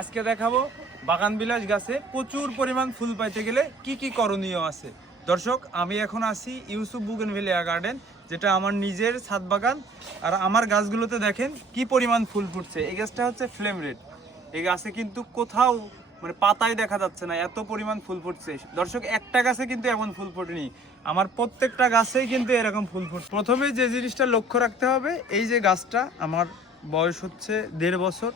আজকে দেখাবো বাগান বিলাস গাছে প্রচুর পরিমাণ ফুল পাইতে গেলে কি কি করণীয় আছে। দর্শক, আমি এখন আছি ইউসুফ বুগেনভেলিয়া গার্ডেন, যেটা আমার নিজের ছাদ বাগান। আর আমার গাছগুলোতে দেখেন কি পরিমাণ ফুল ফুটছে। এই গাছটা হচ্ছে ফ্লেম রেড। এই গাছে কিন্তু কোথাও মানে পাতায় দেখা যাচ্ছে না, এত পরিমাণ ফুল ফুটছে। দর্শক, একটা গাছে কিন্তু এমন ফুল ফোটেনি, আমার প্রত্যেকটা গাছেই কিন্তু এরকম ফুল ফুটছে। প্রথমে যে জিনিসটা লক্ষ্য রাখতে হবে, এই যে গাছটা আমার বয়স হচ্ছে 1.5 বছর।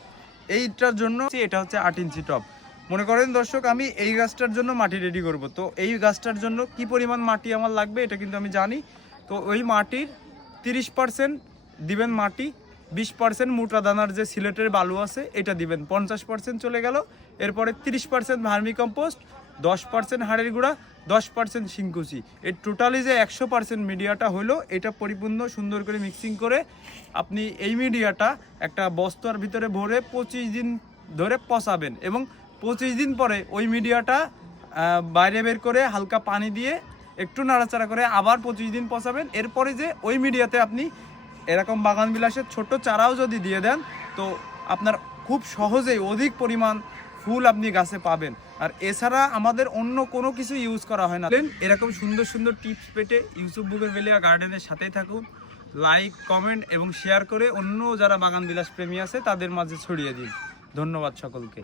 এইটার জন্য এটা হচ্ছে 8 ইঞ্চি টব। মনে করেন দর্শক, আমি এই গাছটার জন্য মাটি রেডি করব, তো এই গাছটার জন্য কি পরিমাণ মাটি আমার লাগবে এটা কিন্তু আমি জানি। তো ওই মাটির 30% দিবেন মাটি, 20% মোটা দানার যে সিলেটের বালু আছে এটা দিবেন, 50% চলে গেল। এরপরে 30% ভার্মি কম্পোস্ট, 10% হাড়ের গুঁড়া, 10% শিংকুচি। এই টোটালি যে 100% মিডিয়াটা হলো, এটা পরিপূর্ণ সুন্দর করে মিক্সিং করে আপনি এই মিডিয়াটা একটা বস্তার ভিতরে ভরে 25 দিন ধরে পচাবেন, এবং 25 দিন পরে ওই মিডিয়াটা বাইরে বের করে হালকা পানি দিয়ে একটু নাড়াচাড়া করে আবার 25 দিন পচাবেন। এরপরে যে ওই মিডিয়াতে আপনি এরকম বাগান বিলাসের ছোট চারাও যদি দিয়ে দেন, তো আপনার খুব সহজেই অধিক পরিমাণ ফুল আপনি গাছে পাবেন। আর এছাড়া আমাদের অন্য কোনো কিছু ইউজ করা হয় না। এরকম সুন্দর সুন্দর টিপস পেতে ইউসুফ বুগেনভেলিয়া গার্ডেনের সাথেই থাকুন। লাইক, কমেন্ট এবং শেয়ার করে অন্য যারা বাগান বিলাস প্রেমী আছে তাদের মাঝে ছড়িয়ে দিন। ধন্যবাদ সকলকে।